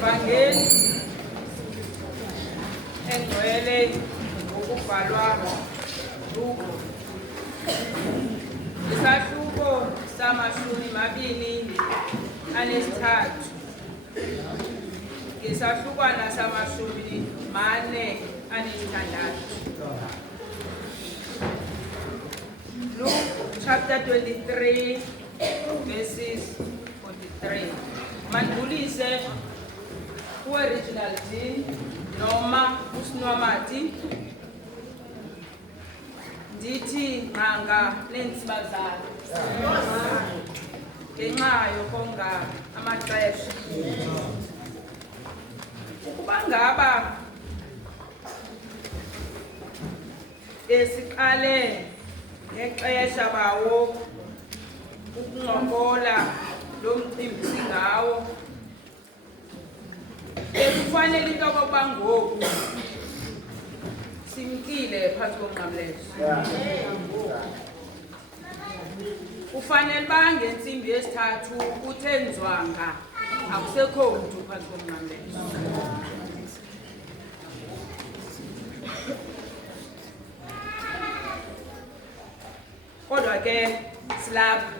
Evangeli engcwele ukubhalwa Luka. Isahluko samashumi mabili anesithathu. Isahlukwana samashumi mane anesithandathu. Luke chapter 23 verses 43. Mandulise ku-original Dean noma uSinwamati ndithi nqanga nensibazana ngenxa yokonga amaxesha. Ukuba ngaba esiqale ngexesha bawo ukuncokola lo mcimbi singawo, bekufanele into yokokuba ngoku simkile phansi konqamlezo. Kufanele uba ngentsimbi yesithathu kuthe nzwanga akusekho mntu phansi konqamlezo. Kodwa ke silapha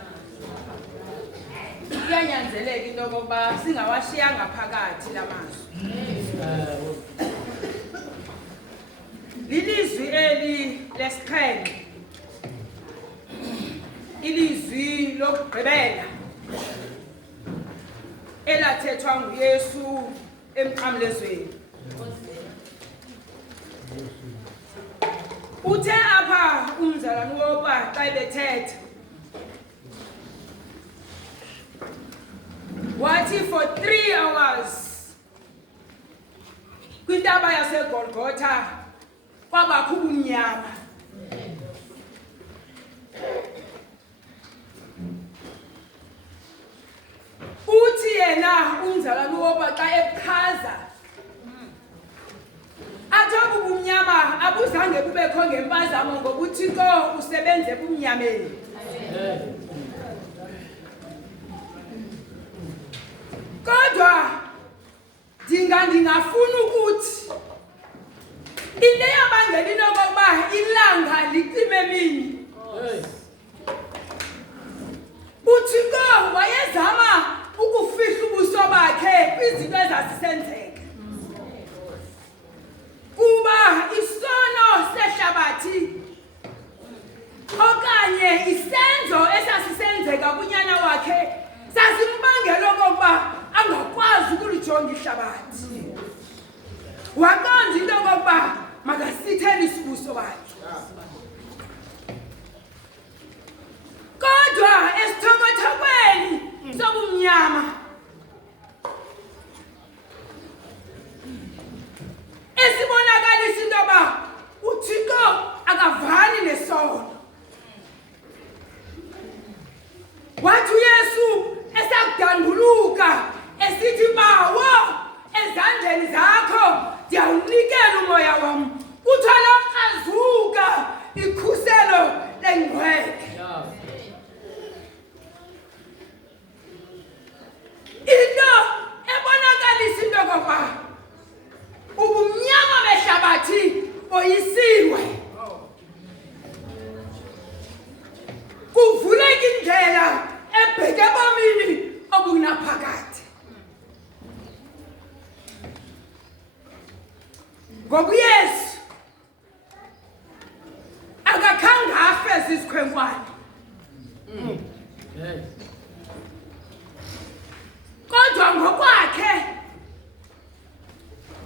kuyanyanzeleka into yokokuba singawashiyanga phakathi la mazwi. Lilizwi eli lesixhenxe, ilizwi lokugqibela elathethwa nguYesu emqamlezweni. Uthe apha umzalwane woba xa ebethetha wathi for 3 hours kwintaba yaseGolgotha kwabakho ubumnyama. Uthi yena umzalwane woba xa echaza athi ubumnyama abuzange kubekho ngempazamo ngoba uThixo usebenze ebumnyameni. Kodwa ndingafuna ukuthi into eyabangela into yokokuba ilanga licime emini, uThixo wayezama ukufihla ubuso bakhe kwizinto ezazisenzeka, kuba isono sehlabathi okanye isenzo esasisenzeka kunyana wakhe sasimbangela okokuba angakwazi ukulijonga ihlabathi. Waqonda into yokokuba makasithele isibuso bakhe. Kodwa esithokothokweni sobumnyama esibonakalisa into yoba uThixo akavani nesono, wathi uYesu esakudanduluka esithi bawo ezandleni zakho ndiyawunikela umoya wam, kuthiwa lakrazuka ikhuselo lengcwele. Into ebonakalisa into yokokuba ubumnyama behlabathi boyisiwe, kuvuleka indlela ebheke ebomini obunaphakade. Ngoba uYesu akakhange afe zizikhwenkwane, kodwa ngokwakhe,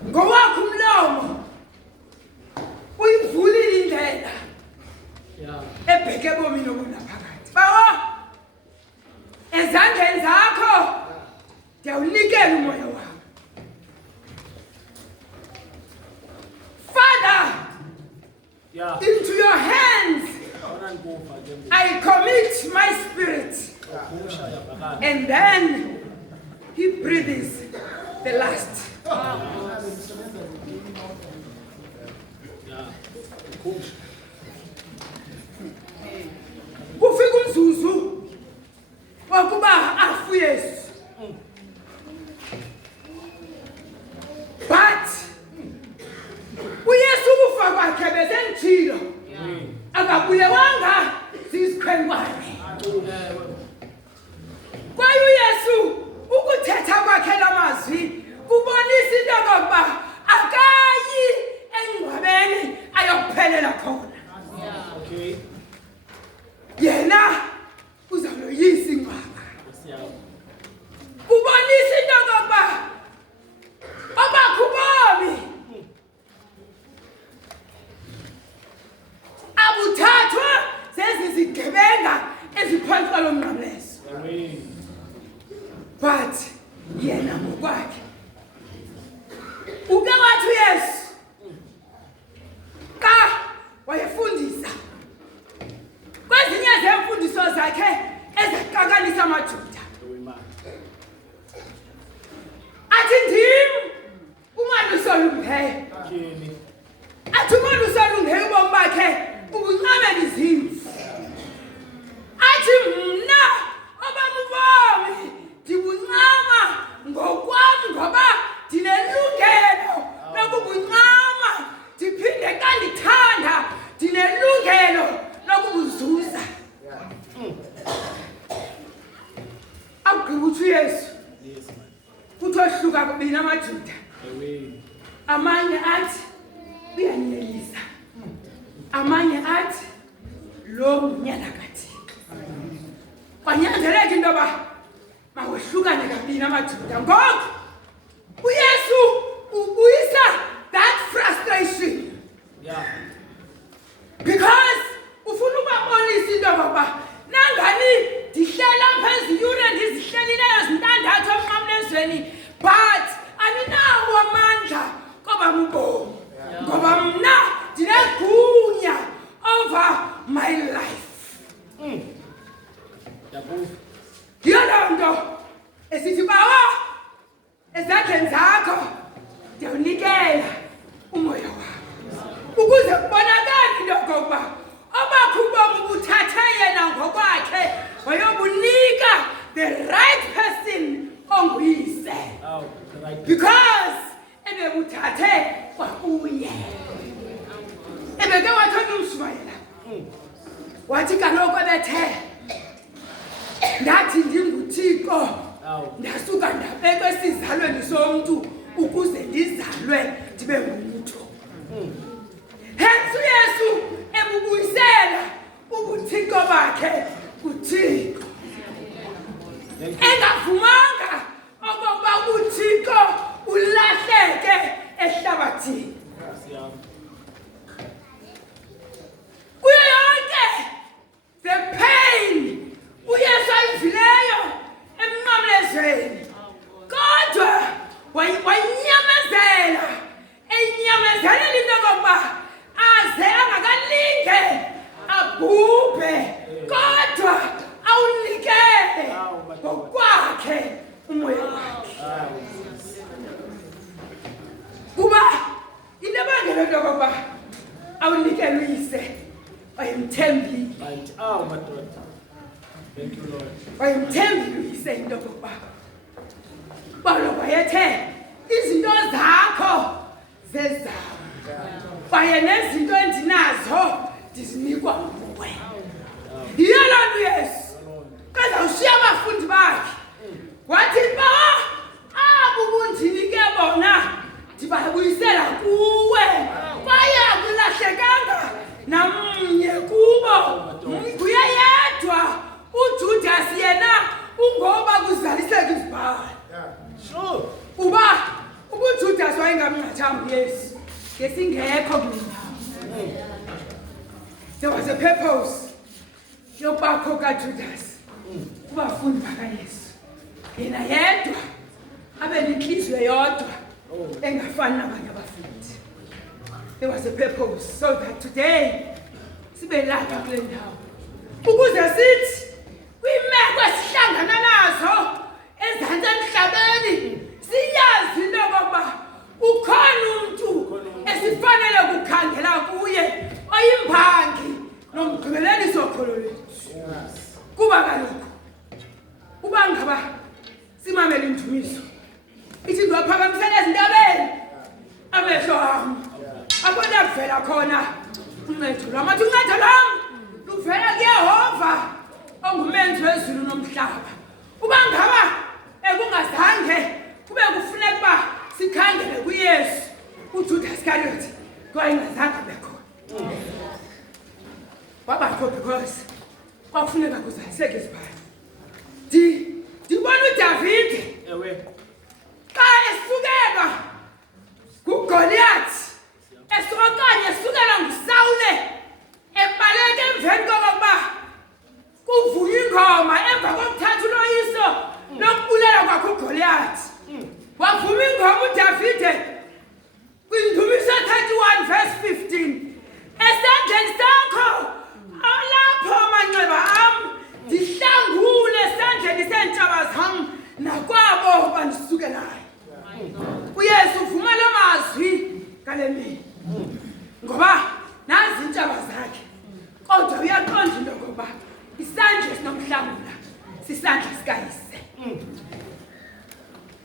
ngowakhe umlomo uyivulile indlela ebheke ebomini obunaphakade. Bawo ezandleni zakho ndiyawunikela umoya wami. Father, into your hands I commit my spirit. And then he breathes the last. Kufika umzuzu wakuba afu Yesu. ngokwakhe. Uke wathi uYesu ka wayefundisa kwezinye zemfundiso zakhe ezaqakanisa amaJuda. Athi ndim uMalusi olungileyo. Athi uMalusi olungileyo ubomi bakhe ubuncamela izimvu. Athi mna obami ubomi ndibuncama ngokwami ngoba ndinelungelo lokubuncama, ndiphinde xa ndithanda ndinelungelo lokubuzuza. Awugqiba uthi uYesu kuthahluka kubini amaJuda. Amanye athi uyanelisa, amanye athi lo ngunyana kaThixo. Kwanyanzeleka into yoba mawohlukane kabini amaJuda. Ngoku uYesu ubuyisa that frustration. Because ufuna ukubabonisa into yoba nangani ndihlela phezulu iyure ndizihlelileyo zintandathu emnqamlezweni, but aninawo amandla koba mbomi ngoba mna ndinegunya over my life. Yiyo loo nto esithi bawa ezandleni zakho ndiyawunikela umoya wakho ukuze kubonakale into yokokuba obakho ubomi buthathe yena ngokwakhe wayobunika the right person onguyise. Because ebebuthathe kwakuye. Ebeke wathona uMshumayela wathi kaloku ebethe ndathi ndinguThixo ndasuka ndabekwa esizalweni somntu ukuze ndizalwe ndibe ngumuntu. Hence uYesu ebubuyisela ubuthixo bakhe kuThixo, engavumanga okokuba uThixo ulahleke ehlabathini. Kuyo yonke the pain uYesu ayivileyo emnqamlezweni, kodwa wanyamezela, enyamezelela into yokokuba aze angakalinge abhubhe, kodwa awunikele ngokwakhe umoya wakhe. Kuba into ebangela into yokokuba awunikele uyise wayemthembile. Wayemthembile uyise into yokokuba Paulo wayethe izinto zakho zezayo kwaye nezinto endinazo ndizinikwa nguwe. Yiyo loo nto uYesu kazawushiya abafundi bakhe wathi bawa abo bundinike bona ndibabuyisela kuwe kwaye akulahlekanga namnye kubo. Nguye yedwa uJudasi yena ungoba kuzaliseka izibhalo. Uba uJudasi wayengamnqathanga uYesu ngesingekho kule ndawo. There was a purpose yokubakho kaJudasi kubafundi bakaYesu. Yena yedwa abe nenhliziyo yodwa engafani nabanye abafundi. There was a purpose so that today sibe lapha kule ndawo ukuze sithi kwimeko esihlangana nazo ezantsi emhlabeni siyazi into yokokuba ukhona umuntu esifanele kukhangela kuye oyimbangi nomgqibeleli sokholo lethu. Kuba kaloku uba ngaba simamele indumiso ithi ndiwaphakamisela ezintabeni amehlo am abona kuvela khona uncedo lwam. Athi uncedo lwam luvela kuYehova ongumenzi wezulu nomhlaba. Uba ngaba ekungazange kube kufuneka uba sikhangele kuYesu, uJudas Iscariot kwayengazange bekhona. Wabakho because kwakufuneka kuzaliseke izibhalo. Ndibona uDavide xa esukelwa nguGoliath okanye esukela nguSawule ebaleka emveni kokuba kuvunywa ingoma emva kokuthatha uloyiso lokubulela kwakhe uGoliath. ngoba uDavide kwindumiso 31 verse 15 esandleni sakho alapho manxeba am ndihlangule esandleni sentshaba zam nakwabo bandisukelayo. uYesu uvuma lo mazwi ngale mini ngoba nazi intshaba zakhe kodwa uyaqonda into ngoba isandla esinomhlangula sisandla sikayise.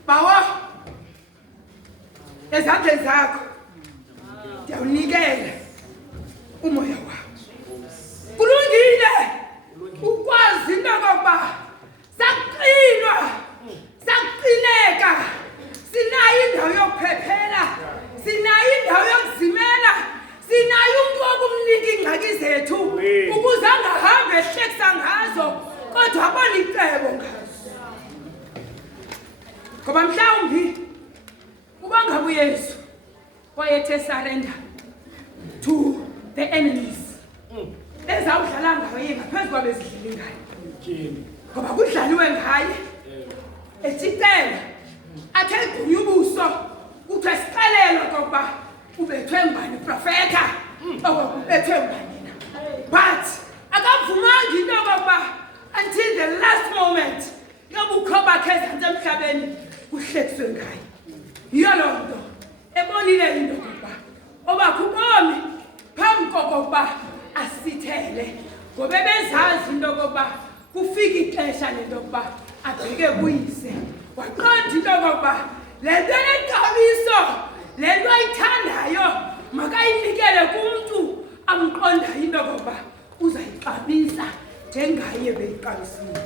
Bawa ezandleni zakho ndiyawunikela umoya wakho. Kulungile ukwazi into yokokuba sakuqinwa sakuqineka sinayo indawo yokuphephela sinayo indawo yokuzimela sinayo umntu wokumnika iingxaki zethu ukuze angahambi ehlekisa ngazo kodwa abone icebo ngazo. Ngoba mhlawumbi uba ngabe uYesu wayethe surrender to the enemies ezawudlala ngayo ngaphezu kwabezidlile ngayo ngoba kudlaliwe ngaye ethicela athe egqunya ubuso kuthiwe sixelelwa kokuba ubethwe ngubani profeta ubethwe ngubani na but akavumanga into yokokuba until the last moment yobukho bakhe ezantsi emhlabeni kuhlekiswe ngayo. Yiyo loo nto ebonile into yokokuba obakho ubomi phambi kokokuba asithele ngoba bezazi into yokokuba kufika ixesha lento yokuba abheke kuyise waqonda into yokokuba le nto enexabiso le nto ayithandayo makayinikele kumntu amqondayo into yokokuba uzayixabisa njengaye beyiqabisile.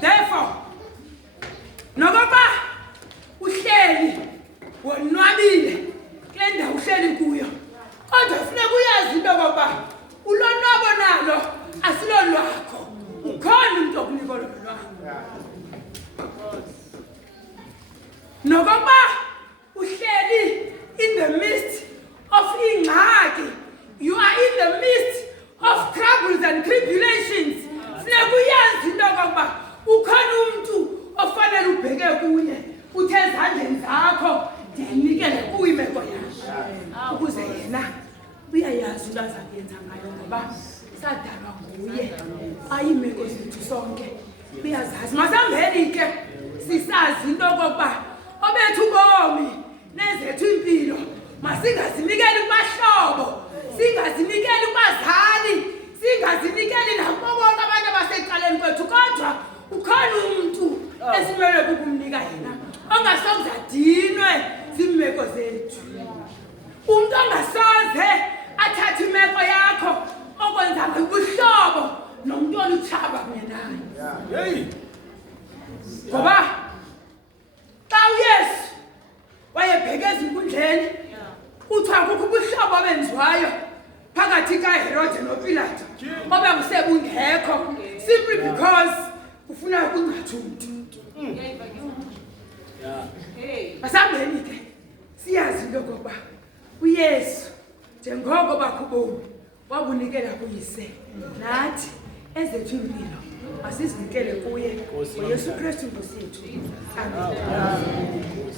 Therefore nokokuba uhleli wonwabile kule ndawo uhleli kuyo kodwa funeka uyazi into yokokuba ulonwabo nalo asilo lwakho ukhona umntu okunika olo lwakho. Nokokuba uhleli in the midst of ingxaki you are in the midst of troubles and tribulations funeka uyazi into yokokuba ukhona umntu ofanele ubheke kuye uthe ezandleni zakho ndiyanikele kuyimeko yakho ukuze yena uyayazi into azakuyenza ngayo ngoba sadalwa nguye ayimeko zethu sonke uyazazi. Masambeni ke sisazi into yokokuba obethu ubomi nezethu impilo masingazinikeli kubahlobo singazinikeli kubazali singazinikeli nakubo bonke abantu abasecaleni kwethu kodwa ukhona umuntu esimele kukumnika yena ongasoze adinwe ziimeko zethu umuntu ongasoze athathe imeko yakho okwenza ubuhlobo nomuntu olutshaba kunye naye. Ngoba xa uYesu wayebheke ezinkundleni kuthiwa kukho ubuhlobo obenziwayo phakathi kaHerode noPilato obebusebungekho simply because ufuna ukungathi umuntu. Masambeni ke siyazi into yokokuba uYesu njengoko bakho ubomi wabunikela kuyise nathi ezethu impilo asizinikele kuye ngoYesu Kristu Nkosi yethu. Amen.